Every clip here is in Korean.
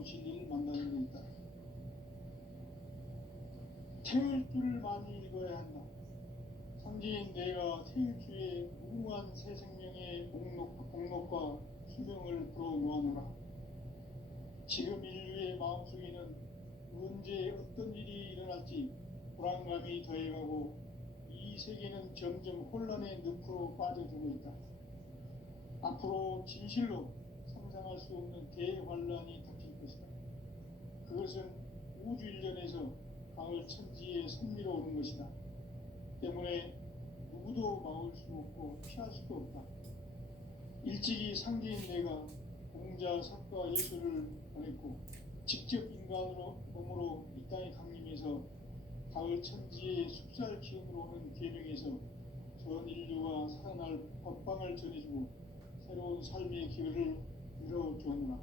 태우 진리를 만나는 데 있다. 태울주를 많이 읽어야 한다. 상지인 내가 태울주의 무궁한 새 생명의 목록과 수명을 풀어놓아노라. 지금 인류의 마음속에는 언제 어떤 일이 일어날지 불안감이 더해가고 이 세계는 점점 혼란의 늪으로 빠져들고 있다. 앞으로 진실로 상상할 수 없는 대환란이 닥칠 것이다. 그것은 우주 일련에서 가을 천지의 섭리로 오는 것이다. 때문에 누구도 막을 수 없고 피할 수도 없다. 일찍이 상계인 내가 공자, 사과, 예수를 보냈고 직접 인간으로 몸으로 이 땅에 강림해서 가을 천지의 숲살 기운으로 오는 계명에서 전 인류가 살아날 법방을 전해주고 새로운 삶의 기회를 열어주었노라.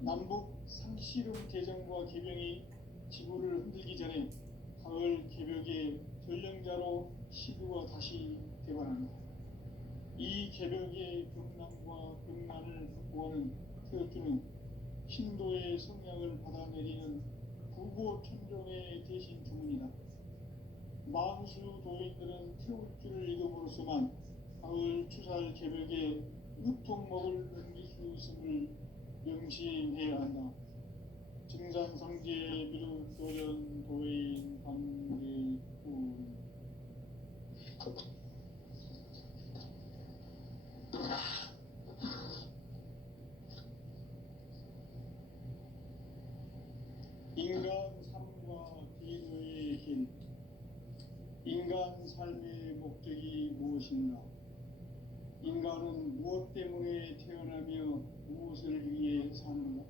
남북 상씨름 대전과 계명이 지구를 흔들기 전에 가을 개벽의 전령자로 시류가 다시 대발한다. 이 개벽의 병난과 병난을 극복하는 태엽주는 신도의 성량을 받아내리는 부보천종의 대신 주문이다. 만수 도인들은 태엽주를 읽음으로써만 가을 추살 개벽의 으통목을 넘길 수 있음을 명심해야 한다. 증산상제 미륵도전 도인 관계군 인간 삶과 비노의 길. 인간 삶의 목적이 무엇인가? 인간은 무엇 때문에 태어나며 무엇을 위해 사는가?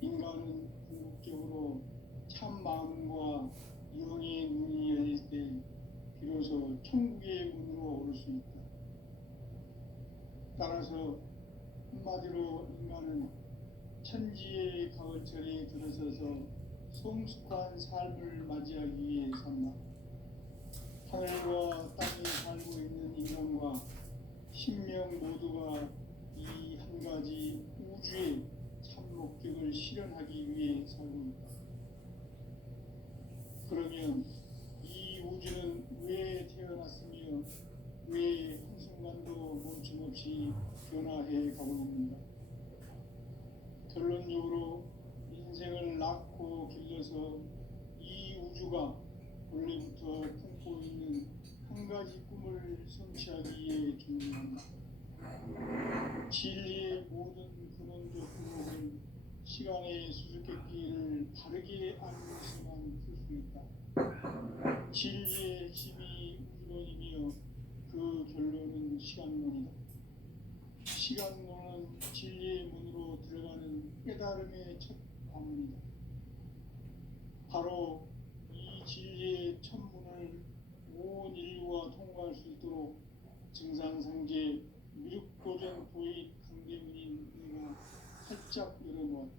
인간은 궁극적으로 참 마음과 영의 눈이 열릴 때 비로소 천국의 문으로 오를 수 있다. 따라서 한마디로 인간은 천지의 가을철에 들어서서 성숙한 삶을 맞이하기 위해 산다. 하늘과 땅에 살고 있는 인간과 신명 모두가 이 한 가지 우주의 참 목적을 실현하기 위해 살고 있다. 그러면 이 우주는 왜 태어났으며 왜 한순간도 멈춤없이 변화해 가고 있는가? 결론적으로 인생을 낳고 길러서 이 우주가 원래부터 품고 있는 한 가지 꿈을 성취하기 위해 준비한다. 진리의 모든 근원적 의목은 시간의 수수께끼를 바르게 알면서만 풀 수 있다. 진리의 핵심이 우주론이며 그 결론은 시간론이다. 시간론은 진리의 문으로 들어가는 깨달음의 첫 관문이다. 바로 이 진리의 첫 문을 온 인류가 통과할 수 있도록 증산상제 미륵도전 도의 강대문인 내가 활짝 열어놓았다.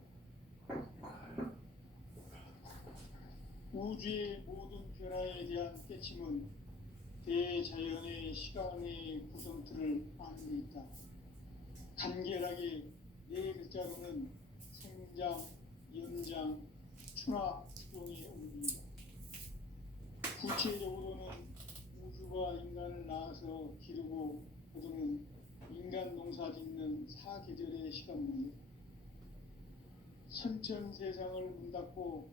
우주의 모든 변화에 대한 깨침은 대자연의 시간의 구성틀을 아는 데 있다. 간결하게 네 글자로는 생장, 연장, 추나 추동에 옮깁니다. 구체적으로는 우주가 인간을 낳아서 기르고 거두는 인간 농사 짓는 사계절의 시간문제, 선천 세상을 문닫고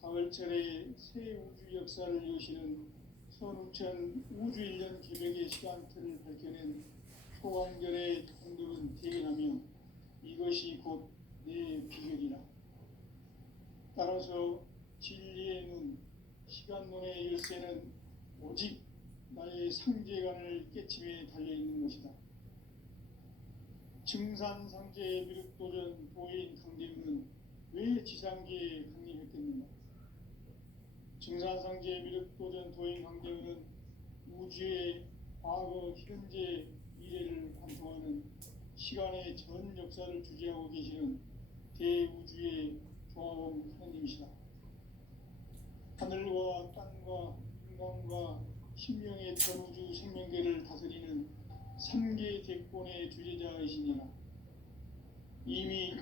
가을철에 새 우주 역사를 여시는 선우천 우주일년 기백의 시간틀을 밝혀낸 소강절의 공덕은 대견하며 이것이 곧 내 비결이라. 따라서 진리의 눈, 시간론의 열쇠는 오직 나의 상제관을 깨침에 달려있는 것이다. 증산상제 미륵도전 도인 강대문은 왜 지상계에 강림했겠는가? 증산상제 미륵도전 도인 강대문은 우주의 과거, 현재, 미래를 관통하는 시간의 전 역사를 주재하고 계시는 대우주의 조화원 하나님이시다. 하늘과 땅과 인간과 신명의 전우주 생명계를 다스리는 3개 대권의 주재자이시니라. 이미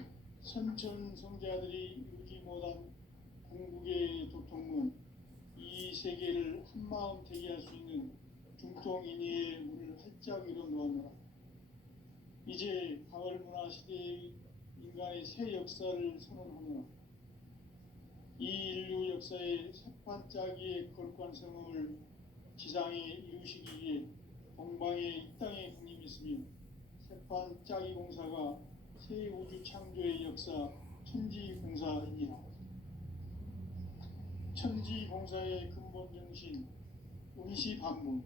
선천 성자들이 이루지 못한 궁극의 도통은 이 세계를 한마음 되게 할 수 있는 중통인의의 문을 활짝 열어놓았노라. 이제 가을 문화 시대의 인간의 새 역사를 선언하노라. 이 인류 역사의 새반짝이의 거룩한 성공을 지상에 이루시기 위해 동방의 이 땅에 강림했으며 새반짝이 공사가 새 우주 창조의 역사 천지공사이니라. 천지공사의 근본 정신 운시반문.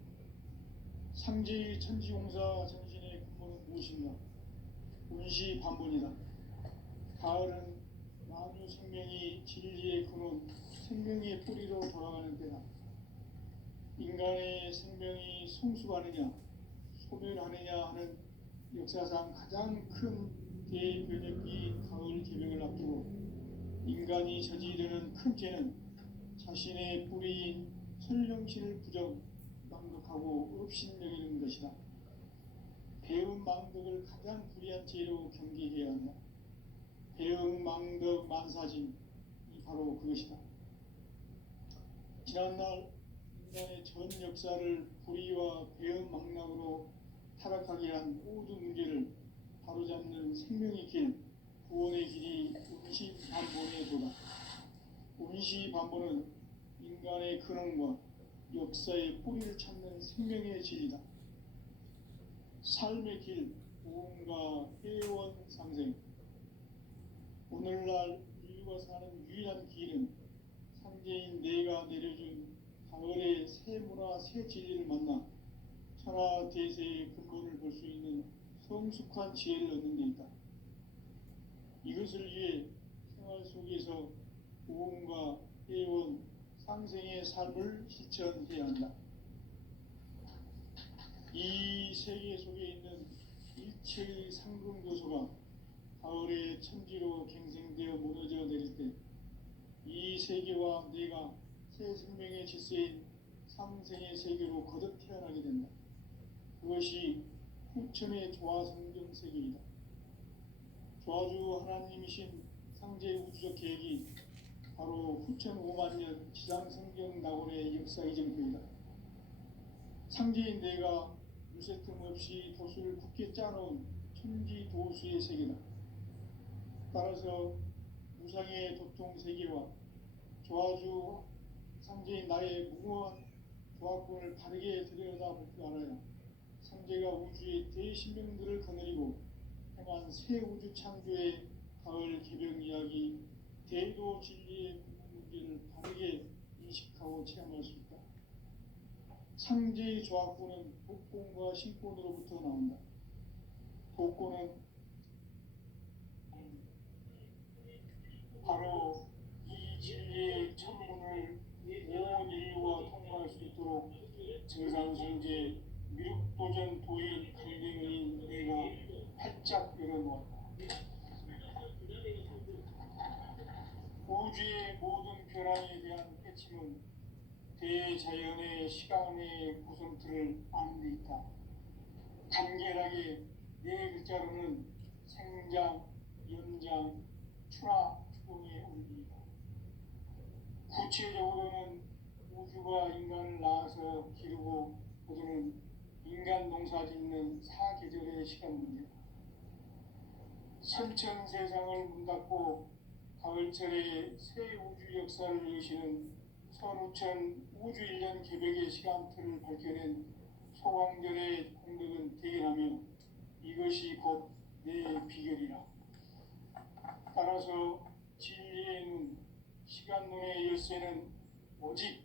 상제의 천지공사 정신의 근본은 무엇인가? 운시반문이다. 가을은 만유 생명이 진리의 근원, 생명의 뿌리로 돌아가는 때다. 인간의 생명이 성숙하느냐, 소멸하느냐 하는 역사상 가장 큰 대변혁이 가을 개벽을 앞두고 인간이 저지르는 큰 죄는 자신의 뿌리인 선령신을 망독하고 업신여기는 것이다. 배움 망덕을 가장 불의한 죄로 경계해야 한다. 배움 망덕 만사짐이 바로 그것이다. 지난날 인간의 전 역사를 불의와 배움 망락으로 타락하게 한 모든 문제를 바로잡는 생명의 길, 구원의 길이 운시반본의 도다. 운시반본은 인간의 근원과 역사의 뿌리를 찾는 생명의 진리다. 삶의 길, 보험과 회원 상생. 오늘날 인류가 사는 유일한 길은 상제인 내가 내려준 가을의 새 문화, 새 진리를 만나 천하 대세의 근본을 볼 수 있는 성숙한 지혜를 얻는 데 있다. 이것을 위해 생활 속에서 보험과 회원, 상생의 삶을 실천해야 한다. 이 세계 속에 있는 일체의 상금 요소가 가을의 천지로 갱생되어 무너져 내릴 때 이 세계와 내가 새 생명의 질서인 상생의 세계로 거듭 태어나게 된다. 그것이 후천의 조화성경 세계이다. 조화주 하나님이신 상제 우주적 계획이 바로 후천 5만 년 지상성경 낙원의 역사 이정표이다. 상제인 내가 유세 틈 없이 도수를 굳게 짜놓은 천지 도수의 세계다. 따라서 무상의 도통 세계와 조화주 상제인 나의 무모한 조합권을 바르게 들여다볼 줄 알아야 상제가 우주의 대신명들을 거느리고 행한 새 우주 창조의 가을 개벽 이야기, 대도 진리의 문제를 바르게 인식하고 체험할 수 있다. 상제의 조합권은 독권과 신권으로부터 나온다. 독권은 바로 이 진리의 천문을 온 인류가 통과할 수 있도록 증산승제 미륵도전 도인 강대문인 내가 활짝 열어놓았다. 우주의 모든 변화에 대한 깨침은 대자연의 시간의 구성틀을 아는 데 있다. 간결하게 네 글자로는 생장, 연장, 추나 추동의 원리이다. 구체적으로는 우주가 인간을 낳아서 기르고 거두는 인간 농사 짓는 사계절의 시간 문제다. 선천 세상을 문닫고 가을철에 새 우주 역사를 여시는 선우천 우주 1년 개벽의 시간틀을 밝혀낸 소광절의 공덕은 대견하며 이것이 곧 내 비결이라. 따라서 진리의 눈, 시간 눈의 열쇠는 오직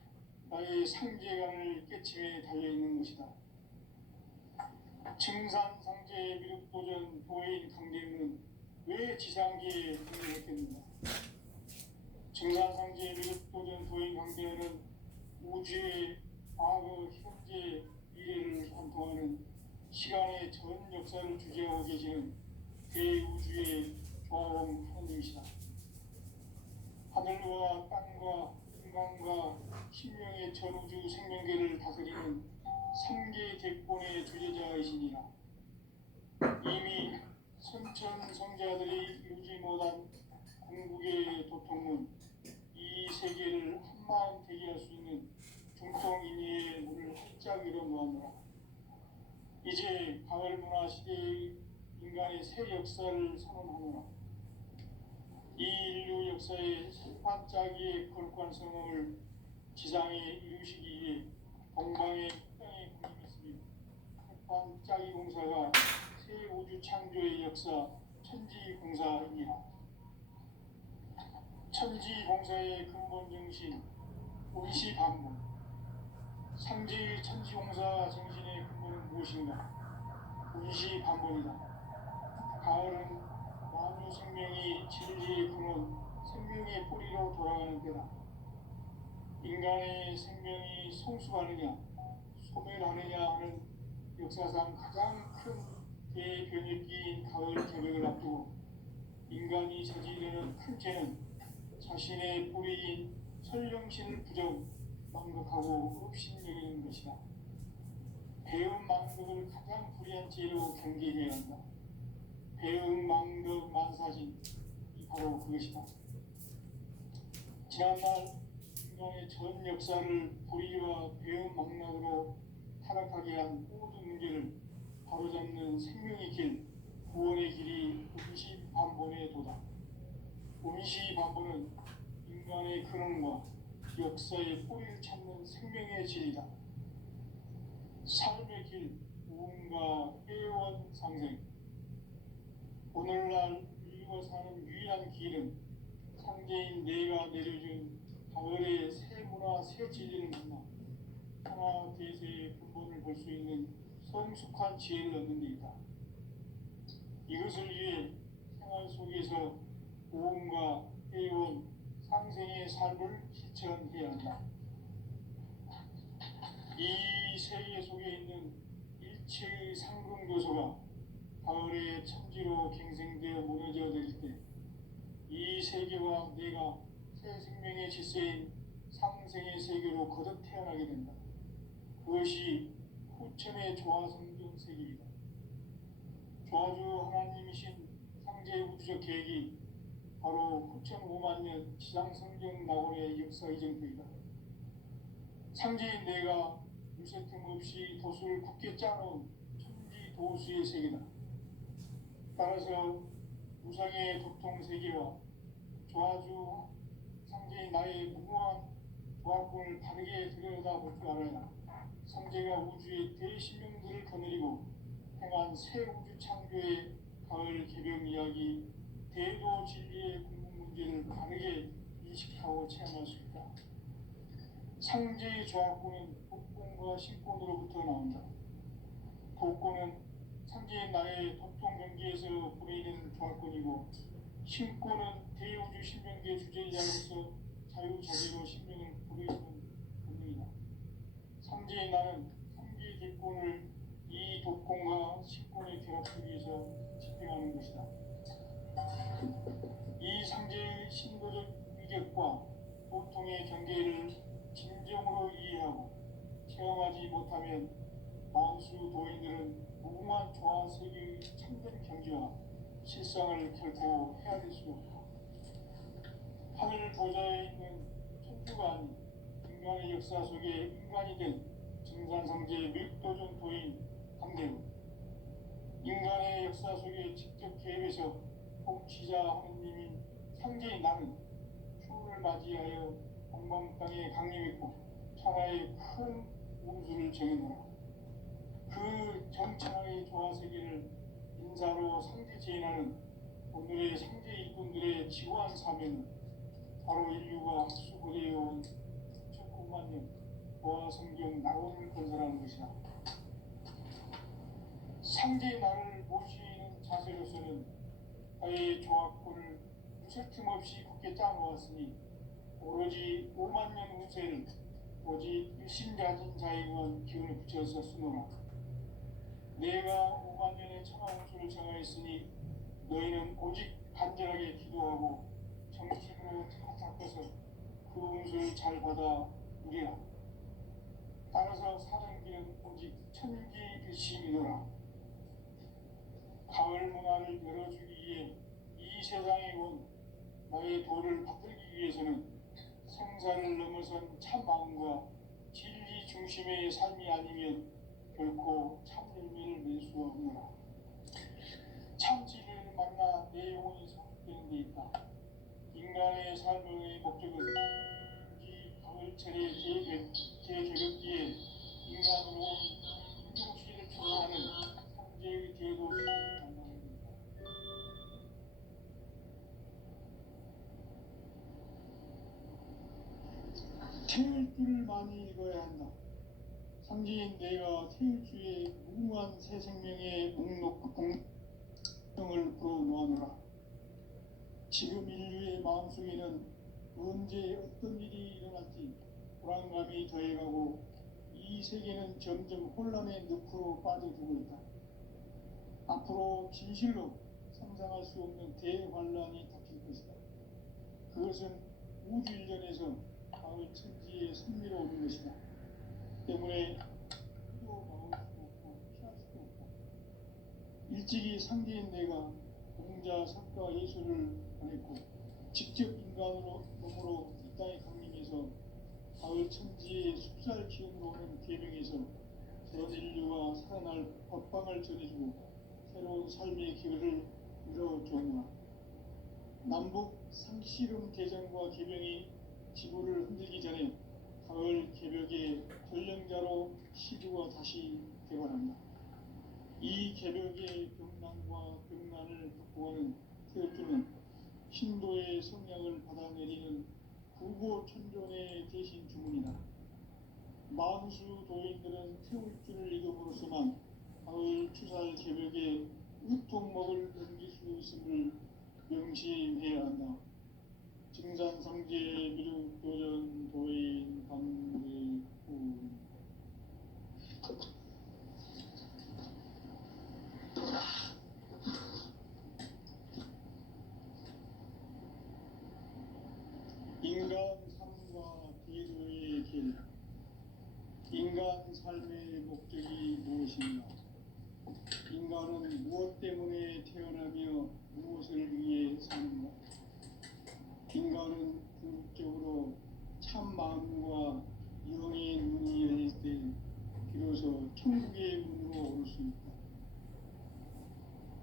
나의 상제관을 깨침에 달려있는 것이다. 증산상제 미륵도전 도인 강대문은 왜 지상계에 등장했겠는가? 증산상제 미륵도전 도인 강대문은 우주의 과거, 현재, 미래를 관통하는 시간의 전 역사를 주재하고 계시는 대우주의 조화원 하나님이시다. 하늘과 땅과 인간과 신명의 전우주 생명계를 다스리는 삼계 대권의 주제자이시니라. 이미 선천 성자들이 이루지 못한 궁극의 도통은 이 세계를 한마음 되게 할 수 있는 중통인의의 문을 활짝 열어 놓았노라. 이제 가을 문화 시대의 인간의 새 역사를 선언하노라. 이 인류 역사의 첫 반짝이의 거룩한 성공을 지상에 이루시기 위해 동방의 땅에 군림했으니 첫 반짝이 공사가 새 우주 창조의 역사 천지공사입니다. 천지공사의 근본 정신 원시반복. 상제의 천지공사 정신의 근본은 무엇인가? 원시반복이다. 가을은 만유 생명이 진리의 근원, 생명의 뿌리로 돌아가는 때다. 인간의 생명이 성숙하느냐, 소멸하느냐 하는 역사상 가장 큰 대변혁기인 가을 개벽을 앞두고 인간이 저지르는 큰 죄는 자신의 뿌리인 설령신을 부정, 망극하고 업신여기는 것이다. 배움 망극을 가장 불의한 죄로 경계해야 한다. 배움 망극 만사진, 바로 그것이다. 지난날 인간의 전 역사를 불의와 배움 망락으로 타락하게 한 모든 문제를 바로잡는 생명의 길, 구원의 길이 원시반본의 도다. 원시반본은 인간의 근원과 역사의 뿌리를 찾는 생명의 질이다. 삶의 길, 무언가 회원 상생. 오늘날 인류가 사는 유일한 길은 상제인 내가 내려준 가을의 새 문화, 새 진리를 만나 하나 대세의 근본을 볼 수 있는 성숙한 지혜를 얻는 데 있다. 이것을 위해 생활 속에서 모험과 회원, 상생의 삶을 실천해야 한다. 이 세계 속에 있는 일체의 상승교소가 가을의 천지로 갱생되어 무너져 내릴 때 이 세계와 내가 새 생명의 질서인 상생의 세계로 거듭 태어나게 된다. 그것이 후천의 조화성경 세계이다. 조화주 하나님이신 상제의 우주적 계획이 바로 후천 5만 년 지상성경 낙원의 역사 이정표이다. 상제인 내가 물새 틈 없이 도수를 굳게 짜놓은 천지 도수의 세계다. 따라서 우상의 도통 세계와 조화주 상제인 나의 무모한 조합군을 바르게 들여다볼 줄 알아야 상제가 우주의 대신명들을 거느리고 행한 새 우주 창조의 가을 개벽 이야기, 대도 진리의 궁극 문제를 바르게 인식하고 체험할 수 있다. 상제의 조합군은 복권과 신권으로부터 나온다. 복권은 상제의 나의 도통 경계에서 보내는 조합권이고, 신권은 대우주 신명계 주제자로서 자유자재로 신명을 부르는 본능이다. 상제의 나는 상제의 객권을 이 독권과 신권의 결합을 위해서 집행하는 것이다. 이 상제의 신도적 위격과 도통의 경계를 진정으로 이해하고 체험하지 못하면 만수 도인들은 무궁한 조화 세계의 참된 경지와 실상을 결코 헤아릴 수 없다. 하늘 보좌에 있는 천주가 아닌 인간의 역사 속에 인간이 된 증산상제의 밀도전 도인 강대우, 인간의 역사 속에 직접 개입해서 통치자 하느님인 상제인 나는 추후를 맞이하여 동방 땅에 강림했고 천하의 큰 운수를 정해놓아 그 정천하의 조화세계를 인사로 상제 제인하는 오늘의 상제 일꾼들의 지고한 사명은 바로 인류가 수고되어온 9만 년 조화성경 낙원을 건설하는 것이다. 상제의 나를 모시는 자세로서는 나의 조합권을 무색 틈 없이 굳게 짜놓았으니 오로지 5만 년 운세를 오직 일심가진 자에게만 기운을 붙여서 쓰노라. 내가 5만 년의 천하 운수를 정하였으니 너희는 오직 간절하게 기도하고 정신으로 잘 잡혀서 그 운수를 잘 받아 누리라. 따라서 사는 길은 오직 천지일심이노라. 가을 문화를 열어주기 이기에 이 세상에 온 너의 도를 받들기 위해서는 생사를 넘어선 참 마음과 진리 중심의 삶이 아니면 결코 참 열매를 맺을 수 없노라. 참 진리를 만나 내 영혼이 성숙되는 데 있다. 인간의 삶의 목적은 이 가을철의 대개벽기에 인간으로 인종시를 초월하는 상제의 대도시를 만나는 것이다. 태울 줄을 많이 읽어야 한다. 상지인 내가 태울 주의 무궁한 새 생명의 목록을 풀어놓아노라. 지금 인류의 마음속에는 언제 어떤 일이 일어날지 불안감이 더해가고 이 세계는 점점 혼란의 늪으로 빠져들고 있다. 앞으로 진실로 상상할 수 없는 대환란이 닥칠 것이다. 그것은 우주 일전에서 가을 천지에 승리로 오는 것이다. 때문에 또 막을 수 없고 피할 수도 없다. 일찍이 상대인 내가 공자, 석가, 예수를 보냈고 직접 인간으로 몸으로 이 땅에 강림해서 가을 천지의 숲살 기운으로 오는 계명에서 전 인류가 살아날 법방을 전해주고 새로운 삶의 기회를 열어주었노라. 남북 상씨름 대전과 계명이 지구를 흔들기 전에 가을 개벽의 전령자로 시주가 다시 개발한다. 이 개벽의 병난과 병난을 극복하는 태극기는 신도의 성향을 받아내리는 구보천존의 대신 주문이다. 만수 도인들은 태울 줄을 읽음으로써만 가을 추살 개벽의 으통목을 넘길 수 있음을 명심해야 한다. 증산상제 미륵도전 도인 강대구 인간 삶과 기도의 길. 인간 삶의 목적이 무엇인가? 인간은 무엇 때문에 태어나며 무엇을 위해 사는가? 인간은 궁극적으로 참 마음과 영의 문이 열릴 때 비로소 천국의 문으로 오를 수 있다.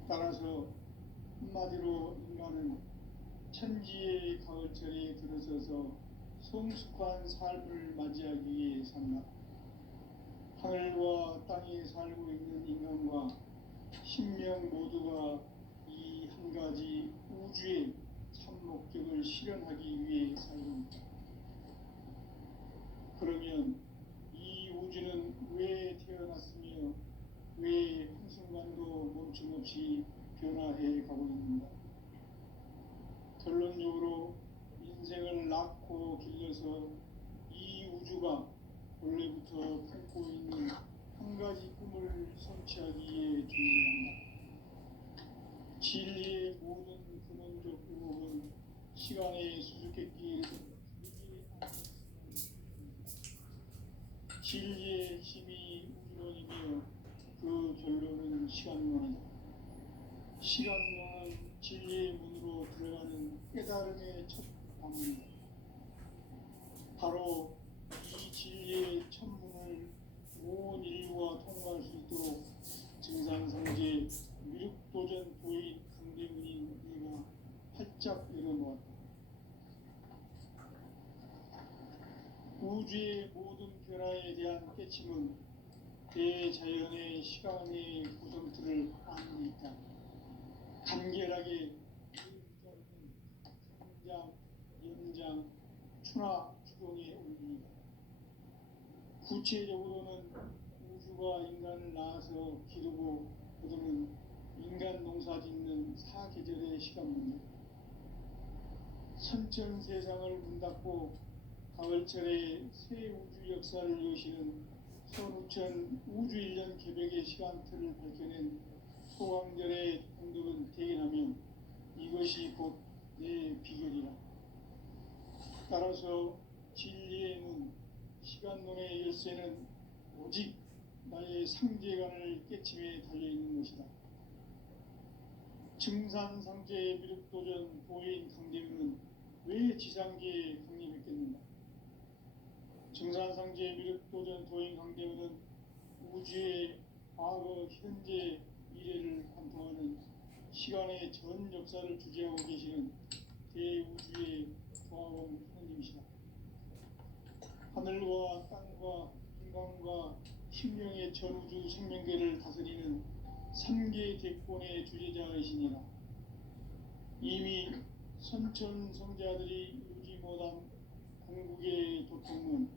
따라서 한마디로 인간은 천지의 가을철에 들어서서 성숙한 삶을 맞이하기 위해 산다. 하늘과 땅에 살고 있는 인간과 신명 모두가 이 한 가지 우주의 참 목적을 실현하기 위해 살고 있다. 그러면 이 우주는 왜 태어났으며 왜 한순간도 멈춤없이 변화해 가고 있는가? 결론적으로 인생을 낳고 길러서 이 우주가 원래부터 품고 있는 한 가지 꿈을 성취하기 위해 존재한다. 진리의 모든 근원적 의혹은 시간의 수수께끼를 진리의 힘이 우주론이며 그 결론은 시간론이다. 시간론은 진리의 문으로 들어가는 깨달음의 첫 방문이다. 바로 이 진리의 첫 문을 온 인류가 통과할 수 있도록 증산상제 미륵도전 도인 강대문인 네가 활짝 열어놓았다. 우주의 모든 변화에 대한 깨침은 대자연의 시간의 구성틀을 안고 있다. 간결하게 성장, 연장, 추나 추동의 원리이다. 구체적으로는 우주가 인간을 낳아서 기르고 거두는 인간 농사 짓는 사계절의 시간 문제, 선천 세상을 문 닫고 가을철에 새 우주 역사를 여시는 선우천 우주 1년 개벽의 시간틀을 밝혀낸 소강절의 공덕은 대견하며 이것이 곧 내 비결이라. 따라서 진리의 문, 시간론의 열쇠는 오직 나의 상제관을 깨침에 달려있는 것이다. 증산상제 미륵도전 도인 강대문은 왜 지상계에 강림했겠는가? 증산상제 미륵도전 도인 강대문은 우주의 과거, 현재, 미래를 관통하는 시간의 전 역사를 주재하고 계시는 대우주의 조화원 하느님이시다. 하늘과 땅과 인간과 심령의 전우주 생명계를 다스리는 3개 대권의 주제자이시니라. 이미 선천성자들이 이루지 못한 궁극의 도통은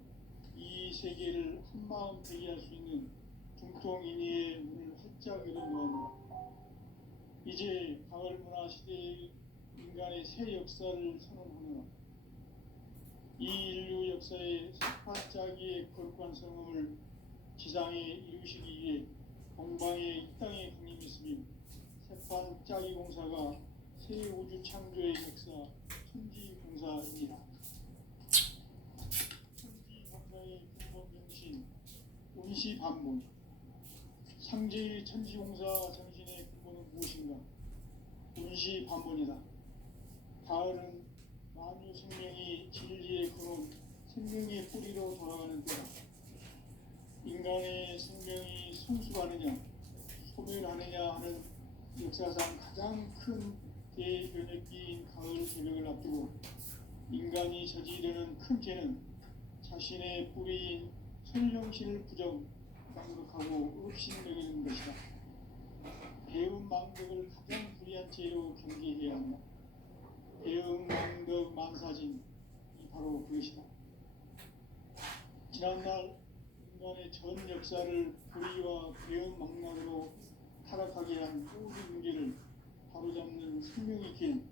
이 세계를 한마음 되게 할 수 있는 중통인의의 문을 활짝 열어놓았노라. 이제 가을문화 시대의 인간의 새 역사를 선언하노라. 이 인류 역사의 반짝이의 거룩한 성음을 지상에 이루시기 위해 동방의 이 땅에 강림했으며 새반짝이 공사가 새 우주 창조의 역사 천지공사입니다. 천지공사의 근본 정신 운시반본. 상제의 천지공사 정신의 근본은 무엇인가? 운시반본이다. 가을은 만유 생명이 진리의 근원, 생명의 뿌리로 돌아가는 때다. 인간의 생명이 성숙하느냐, 소멸하느냐 하는 역사상 가장 큰 대변혁기인 가을 개벽을 앞두고 인간이 저지르는 큰 죄는 자신의 뿌리인 천령신을 부정, 망극하고 업신여기는 것이다. 배은망덕을 가장 불의한 죄로 경계해야 한다. 배은망덕 만사진이 바로 그것이다. 지난날 인간의 전 역사를 불의와 배은망락으로 타락하게 한 모든 문제를 바로잡는 생명의 길,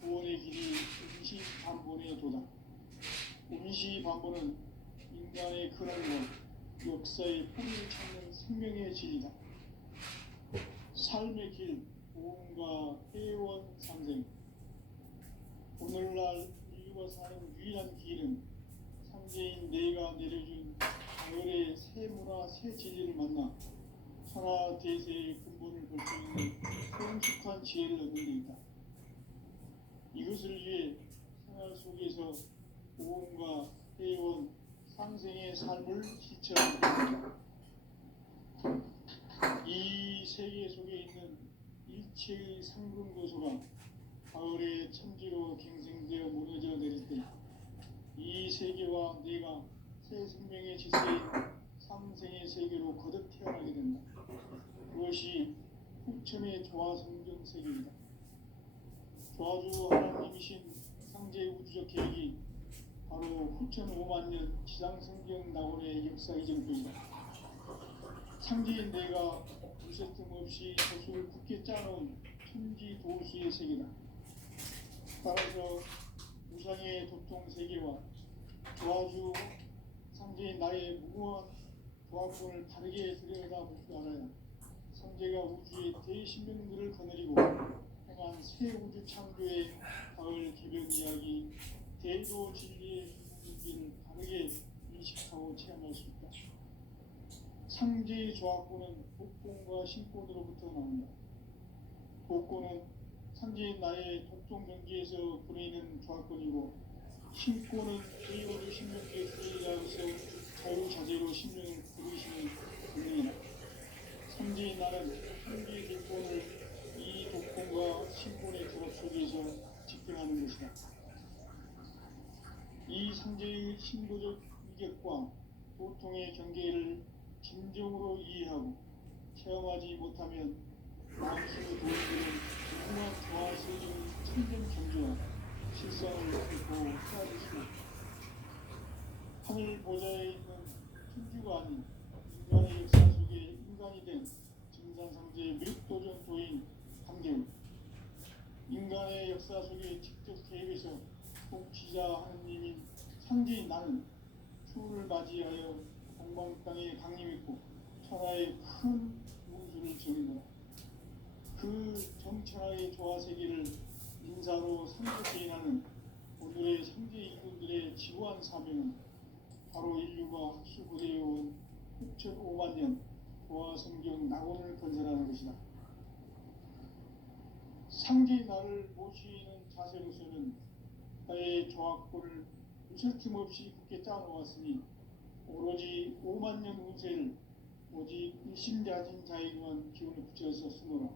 구원의 길이 운시반본의 도다. 운시반본은 인간의 근원과 역사의 뿌리를 찾는 생명의 진리다. 삶의 길, 보험과 회원 상생. 오늘날 인류가 사는 유일한 길은 상제인 내가 내려준 가을의 새 문화, 새 진리를 만나 천하 대세의 근본을 볼 수 있는 성숙한 지혜를 얻는 데 있다. 이것을 위해 생활 속에서 보험과 회원, 상생의 삶을 실천합니다. 이 세계 속에 있는 일체의 상금 요소가 가을의 천지로 갱생되어 무너져 내릴 때 이 세계와 내가 새 생명의 질서인 상생의 세계로 거듭 태어나게 된다. 그것이 후천의 조화성경 세계이다. 조화주 하나님이신 상제의 우주적 계획이 바로 후천 5만 년 지상성경 낙원의 역사 이전표이다. 상제인 내가 물새 틈 없이 저수를 굳게 짜놓은 천지 도수의 세계다. 따라서 우상의 도통 세계와 조화주 상제인 나의 무모한 조합권을 바르게 들여다볼 줄 알아야 상제가 우주의 대신명들을 거느리고 행한 새 우주 창조의 가을 개벽 이야기, 대도 진리의 문제를 바르게 인식하고 체험할 수 있다. 상제의 조합권은 복권과 신권으로부터 나온다. 복권은 상제인 나의 독종 경기에서 보내는 조합권이고, 신권은 대우주 신명계 수의자로서 자유자재로 신명을 부르시는 권능이다. 상제인 나는 상제의 대권을 이 독권과 신권의 결합 속에서 집행하는 것이다. 이 상제의 신도적 위격과 도통의 경계를 진정으로 이해하고 체험하지 못하면 만수 도인들은 무궁한 조화스러운 천전 경주와 실상을 결코 헤아릴 수 없다. 하늘 보좌에 있는 천주가 아닌 인간의 역사 속에 인간이 된 증산상제의 미륵도전 도인 강대훈. 인간의 역사 속에 직접 개입해서 통치자 하느님인 상제인 나는 추후를 맞이하여 동방 땅에 강림했고 천하의 큰 운수를 정했노라. 그 정천하의 조화세계를 인사로 상주개인하는 오늘의 상제 이군들의 지구한 사명은 바로 인류가 학수고대해온 6,500만 년 조화성경 낙원을 건설하는 것이다. 상제의 나를 모시는 자세로서는 나의 조합권을 무설틈 없이 굳게 짜놓았으니 오로지 5만 년 운세를 오직 일심자진 자에게만 기운을 붙여서 쓰노라.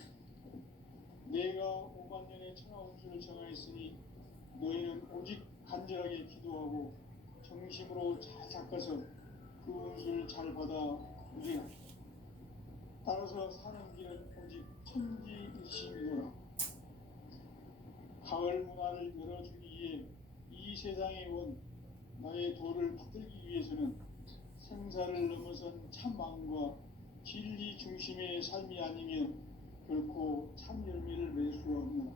내가 5만 년의 천하 운수를 정하였으니 너희는 오직 간절하게 기도하고 정심으로 잘 닦아서 그 운수를 잘 받아 누리라. 따라서 사는 길은 오직 천지일심이노라. 가을 문화를 열어주기 위해 이 세상에 온 나의 도를 받들기 위해서는 생사를 넘어선 참 마음과 진리 중심의 삶이 아니면 결코 참 열매를 맺을 수가 없노라.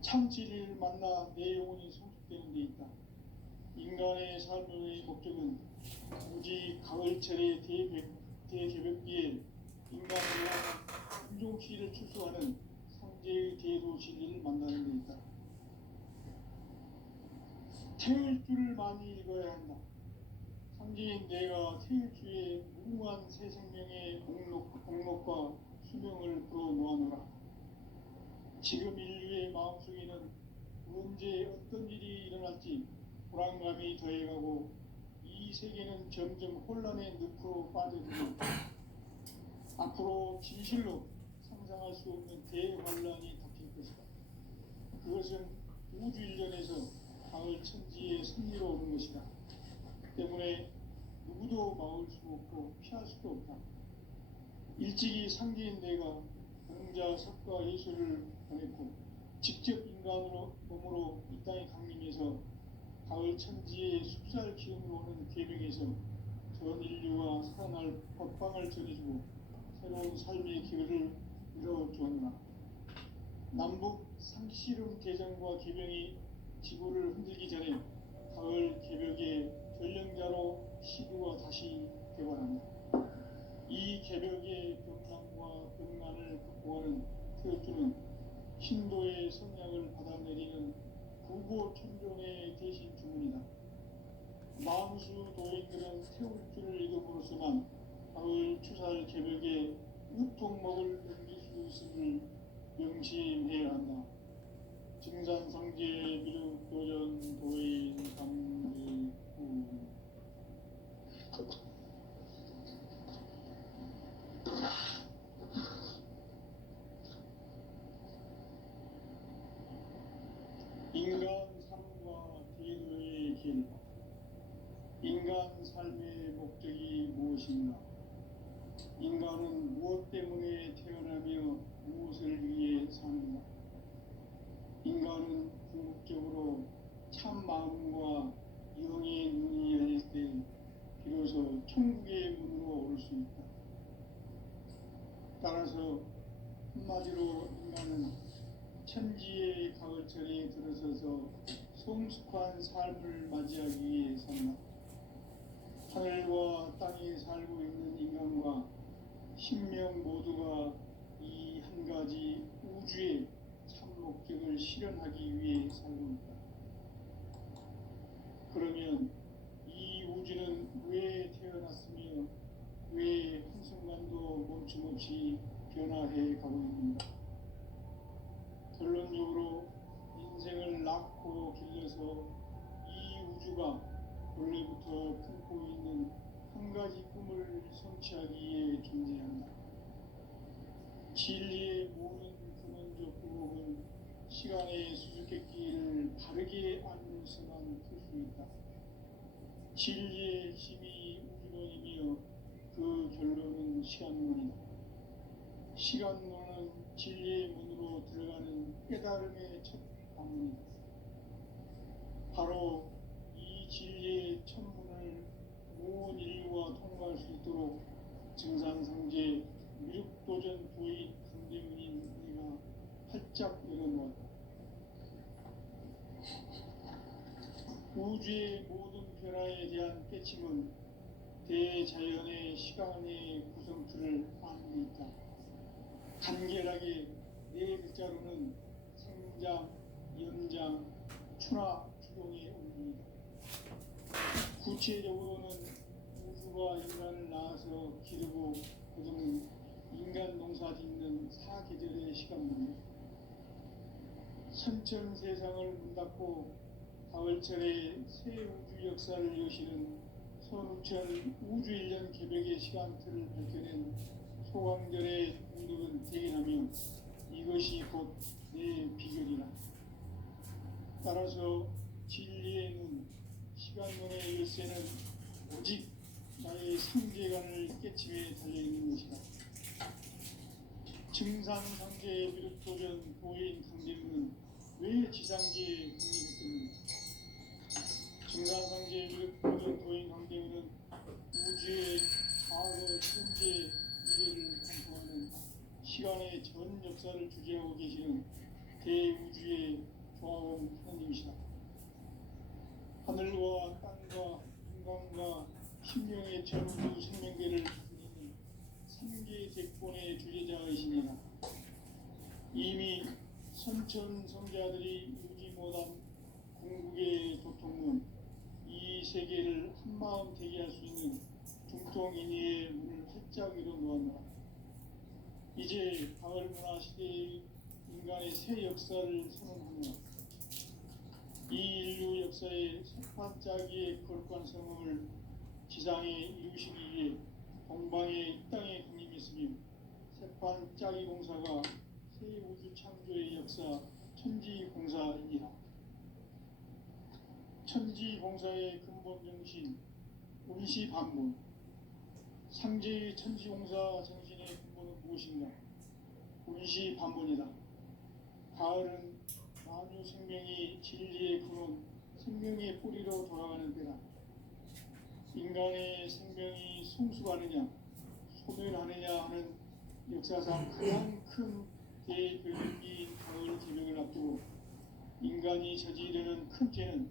참 진리를 만나 내 영혼이 성숙되는 데 있다. 인간의 삶의 목적은 오직 가을철의 대개벽기에 인간의 인종시를 추수하는 상제의 대도 진리를 만나는 데 있다. 태을 줄을 많이 읽어야 한다. 상제인 내가 태일주의 무궁한 새 생명의 공록과 수명을 불어놓아노라. 지금 인류의 마음속에는 언제 어떤 일이 일어날지 불안감이 더해가고 이 세계는 점점 혼란의 늪으로 빠져들고 앞으로 진실로 상상할 수 없는 대환란이 닥칠 것이다. 그것은 우주 일련에서 가을 천지의 승리로 오는 것이다. 때문에 누구도 막을 수 없고 피할 수도 없다. 일찍이 상제인 내가 공자, 석가, 예수를 보냈고 직접 인간으로 몸으로 이 땅에 강림해서 가을 천지의 숲살 기운으로 오는 계명에서 전 인류와 살아날 법방을 전해주고 새로운 삶의 기회를 이뤄주었노라. 남북 상씨름 대전과 개병이 지구를 흔들기 전에 가을 개벽의 전령자로 시구가 다시 개관한다. 이 개벽의 병난과 병난을 극복하는 태엽주는 신도의 성량을 받아내리는 구고천종의 대신 주문이다. 만수 도인들은 태울주를 읽음으로써만 가을 추살 개벽의 우통목을 넘길 수 있음을 명심해야 한다. 증산상제 미륵도전 도인 감리구 인간 삶과 대도의 길. 인간 삶의 목적이 무엇인가? 인간은 무엇 때문에 태어나며 무엇을 위해 사는가? 인간은 궁극적으로 참 마음과 영의 눈이 열릴 때 비로소 천국의 문으로 올 수 있다. 따라서 한마디로 인간은 천지의 가을철에 들어서서 성숙한 삶을 맞이하기 위해 산다. 하늘과 땅에 살고 있는 인간과 신명 모두가 이 한 가지 우주의 참 목적을 실현하기 위해 살고 있다. 그러면 이 우주는 왜 태어났으며 왜 한순간도 멈춤없이 변화해 가고 있는가? 결론적으로 인생을 낳고 길러서 이 우주가 원래부터 품고 있는 한 가지 꿈을 성취하기 위해 존재한다. 진리의 모든 근원적 의혹은 시간의 수수께끼를 바르게 알면서만 풀 수 있다. 진리의 핵심이 우주론이며 그 결론은 시간론이다. 시간론은 진리의 문으로 들어가는 깨달음의 첫 방문이다. 바로 이 진리의 첫 문을 온 인류가 통과할 수 있도록 증산상제 미륵도전 도인 강대문인 내가 활짝 열어놓았다. 우주의 모든 변화에 대한 깨침은 대자연의 시간의 구성틀을 아는 데 있다. 간결하게 네 글자로는 생장, 연장, 추나 추동의 원리이다. 구체적으로는 우주가 인간을 낳아서 기르고 거두는 인간 농사 짓는 사계절의 시간문이다. 천천 세상을 문 닫고 가을철에 새 우주 역사를 여시는 선우천 우주 1년 개벽의 시간틀을 밝혀낸 소강전의 공덕은 대견하며 이것이 곧 내 비결이라. 따라서 진리의 눈, 시간론의 열쇠는 오직 나의 상계관을 깨침에 달려있는 것이다. 증산상제의 미륵도전 도인 강대문은 왜 지상계에 국립했겠는가? 증산상제의 미륵도전 도인 강대문은 우주의 과거, 현재, 미래를 관통하는 시간의 전 역사를 주재하고 계시는 대우주의 조화원 하나님이시다. 하늘과 땅과 인간과 신명의 전우주 생명계를 이루는 삼계 대권의 주제자이시니라. 이미 선천성자들이 이루지 못한 궁극의 도통문, 이 세계를 한마음 되게 할 수 있는 중통인의의 문을 활짝 열어놓았노라. 이제 가을문화 시대의 인간의 새 역사를 선언하노라. 이 인류 역사의 세판짜기의 거룩한 성음을 지상에 이루시기 위해 동방의 이 땅에 군림했으며 세판짜기 공사가 새 우주 창조의 역사 천지공사이니라. 천지공사의 근본 정신 운시반문, 상제의 천지공사 정신의 근본은 무엇인가? 운시반문이다. 가을은 만유 생명이 진리의 근원, 생명의 뿌리로 돌아가는 때다. 인간의 생명이 성숙하느냐, 소멸하느냐 하는 역사상 가장 큰 대변기인 가을 개벽을 앞두고 인간이 저지르는 큰 죄는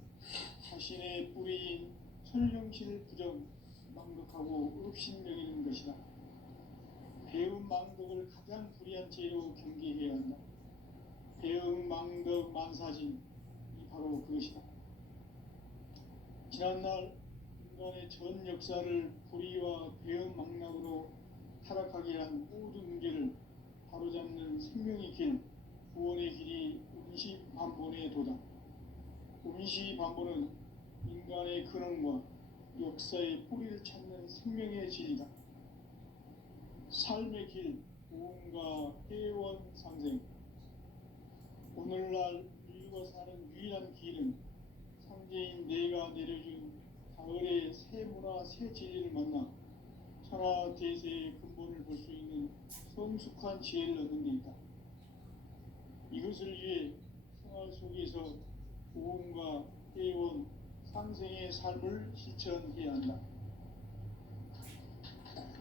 자신의 뿌리인 천령실 부정, 망극하고 업신여기는 것이다. 배움 망덕을 가장 불의한 죄로 경계해야 한다. 배움 망덕 만사진, 이 바로 그것이다. 지난날 인간의 전 역사를 불의와 배움 망락으로 타락하게 한 모든 문제를 바로잡는 생명의 길, 구원의 길이 운시반본의 도다. 운시반본은 인간의 근원과 역사의 뿌리를 찾는 생명의 진리다. 삶의 길, 무언가 회원 상생. 오늘날 인류가 사는 유일한 길은 상제인 내가 내려준 가을의 새 문화, 새 진리를 만나 천하 대세의 근본을 볼 수 있는 성숙한 지혜를 얻는 데 있다. 이것을 위해 생활 속에서 무언가 회원 상생의 삶을 실천해야 한다.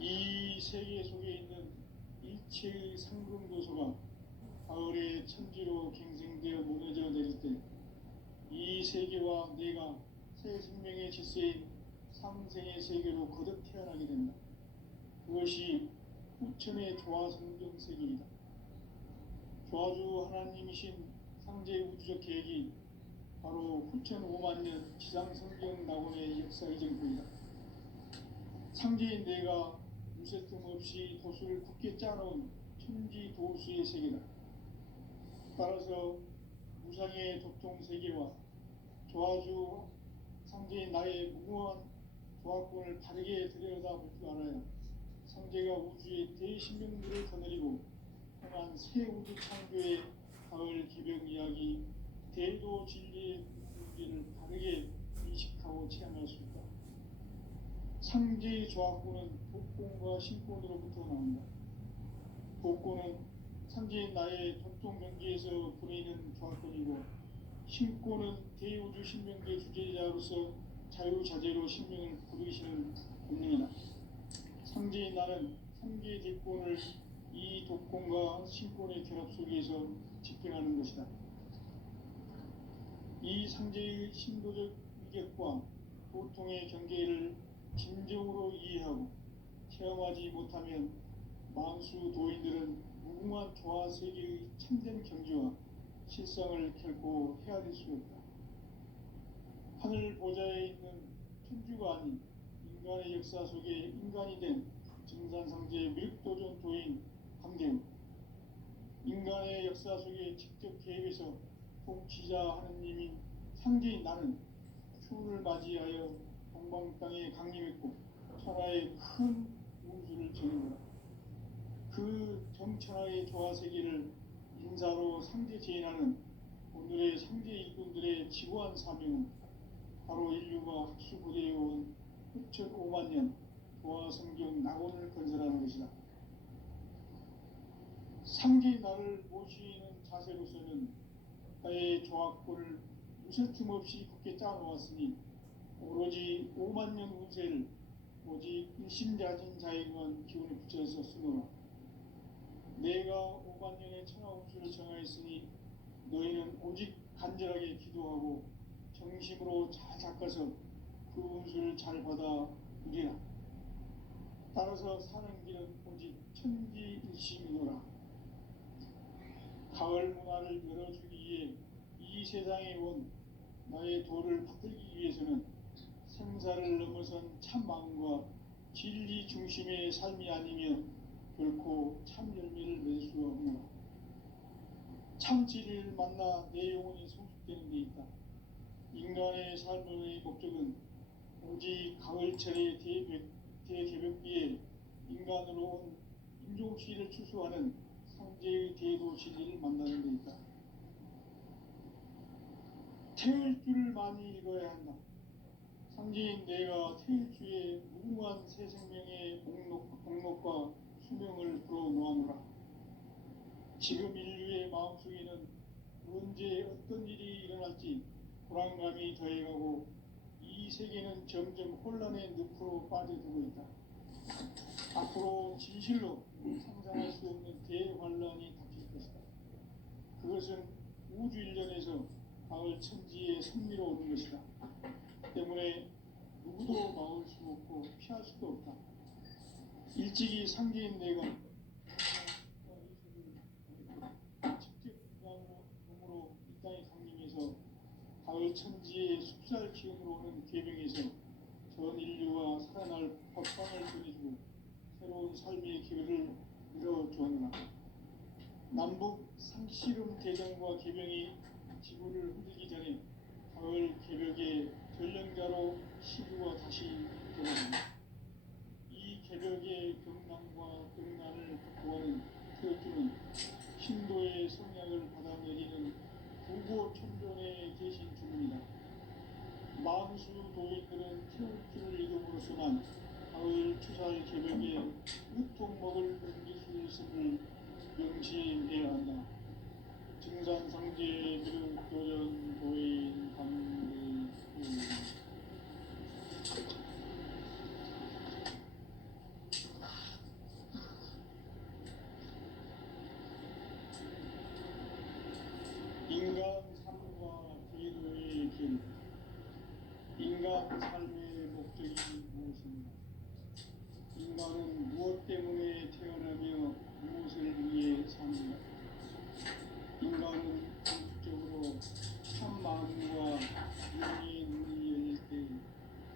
이 세계 속에 있는 일체의 상금도서가 가을의 천지로 갱생되어 무너져 내릴 때 이 세계와 내가 새 생명의 질서인 상생의 세계로 거듭 태어나게 된다. 그것이 후천의 조화성경 세계이다. 조화주 하나님이신 상제 우주적 계획이 바로 후천 5만 년 지상성경 낙원의 역사 이정표이다. 상제인 내가 무쇠뜸 없이 도수를 굳게 짜놓은 천지도수의 세계다. 따라서 무상의 도통 세계와 조화주 상제인 나의 무모한 조화권을 바르게 들여다볼 줄 알아야 상제가 우주의 대신명들을 거느리고 행한 새 우주 창조의 가을 기병 이야기, 대도 진리의 문제를 바르게 인식하고 체험할 수 있다. 상제의 조화권은 복권과 신권으로부터 나온다. 복권은 상제인 나의 도통 경계에서 보내는 조화권이고, 신권은 대우주 신명계 주제자로서 자유자재로 신명을 부르시는 본능이다. 상제인 나는 상계 대권을 이 독권과 신권의 결합 속에서 집행하는 것이다. 이 상제의 신도적 위격과 보통의 경계를 진정으로 이해하고 체험하지 못하면 만수 도인들은 무궁한 조화 세계의 참된 경지와 실상을 결코 헤아릴 수 없다. 하늘 보좌에 있는 천주가 아닌 인간의 역사 속에 인간이 된 증산상제의 미륵도전 도인 강대우, 인간의 역사 속에 직접 개입해서 통치자 하느님인 상제인 나는 추운을 맞이하여 동방 땅에 강림했고 천하의 큰 운수를 전하노라. 그 정천하의 조화세계를 인사로 상제 제인하는 오늘의 상제 일꾼들의 지고한 사명은 바로 인류가 학수고대해온 흑천 5만 년 조화성경 낙원을 건설하는 것이다. 상제의 나를 모시는 자세로서는 나의 조합권을 무설춤 없이 굳게 짜놓았으니 오로지 5만 년 운세를 오직 일심자진 자에게만 기운을 붙여서 쓰노라. 내가 5만 년의 천하 운수를 정하였으니 너희는 오직 간절하게 기도하고 정심으로 잘 닦아서 그 운수를 잘 받아 누리라. 따라서 사는 길은 오직 천지일심이노라. 가을 문화를 열어주기 위해 이 세상에 온 나의 도를 붙들기 위해서는 생사를 넘어선 참 마음과 진리 중심의 삶이 아니면 결코 참 열매를 낼 수 없노라. 참 진리를 만나 내 영혼이 성숙되는 데 있다. 인간의 삶의 목적은 오직 가을철의 대개벽비에 인간으로 온 인종시를 추수하는 상제의 대도 진리를 만나는 데 있다. 태일 줄을 많이 읽어야 한다. 상제인 내가 태일주의 무궁한 새 생명의 목록과 수명을 불어놓아노라. 지금 인류의 마음속에는 언제 어떤 일이 일어날지 불안감이 더해가고 이 세계는 점점 혼란의 늪으로 빠져들고 있다. 앞으로 진실로 상상할 수 없는 대환란이 닥칠 것이다. 그것은 우주 일련에서 가을 천지의 섭리로 오는 것이다. 때문에 누구도 막을 수 없고 피할 수도 없다. 일찍이 상제인 내가 직접 몸으로 이 땅에 강림해서 가을 천지의 숲살 기운으로 오는 계명에서 전 인류와 살아날 법방을 전해주고 새로운 삶의 기회를 열어주었노라. 남북 상씨름 대전과 계명이 지구를 흔들기 전에 가을 개벽의 전령자로 시구가 다시 돌아간다. 이 개벽의 경남과 등난을 극복하는 태어주는 신도의 성약을 받아내리는 부고 천존에 계신 주문이다. 만수 도인들은 태울주를 이름으로서만 가을 추살 개벽에 으통먹을 넘길 수 있음을 명시해야 한다. 증산상제 미륵도전 도인 감리 인간 삶과 제도의 길. 인간 삶의 목적이 무엇인가? 인간은 무엇 때문에 태어나며 무엇을 위해 사는가? 인간은 본질적으로 참 마음과 윤리의 눈이 열릴 때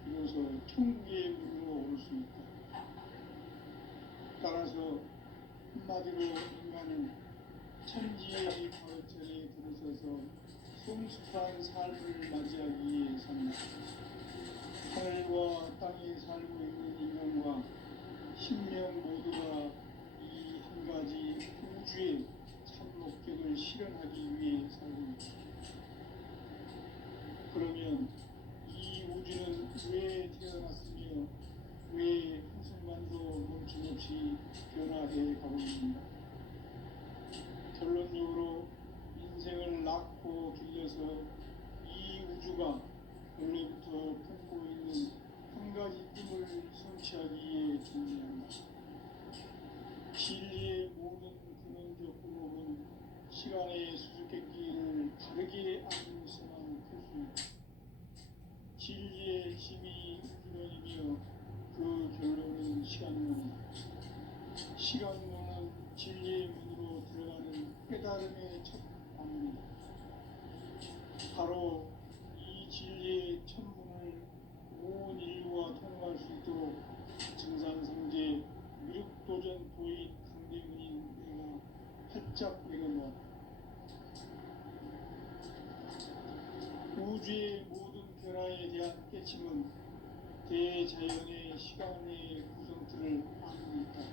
비로소 천국의 문으로 올 수 있다. 따라서 한마디로 인간은 천지의 가을철에 들어서서 성숙한 삶을 맞이하기 위해 산다. 하늘과 땅에 살고 있는 인간과 신명 모두가 이 한 가지 우주의 참 목적을 실현하기 위해 살고 있다. 그러면 이 우주는 왜 태어났으며 왜 한순간도 멈춤없이 변화해 가고 있는가? 결론적으로 인생을 낳고 길러서 이 우주가 원래부터 품고 있는 한 가지 꿈을 성취하기 위해 준비한다. 진리의 모든 근원적 궁극은 시간의 수수께끼를 다르게 알고서만 풀 수 있다. 진리의 힘이 근원이며 그 결론은 시간론이다. 시간론은 진리의 문으로 들어가는 깨달음의 첫 방문이다. 바로 이 진리의 천문을 온 인류가 통과할 수 있도록 증산상제 미륵도전 도인 강대근인 내가 활짝 내려놓았다. 우주의 모든 변화에 대한 깨침은 대자연의 시간의 구성틀을 안고 있다.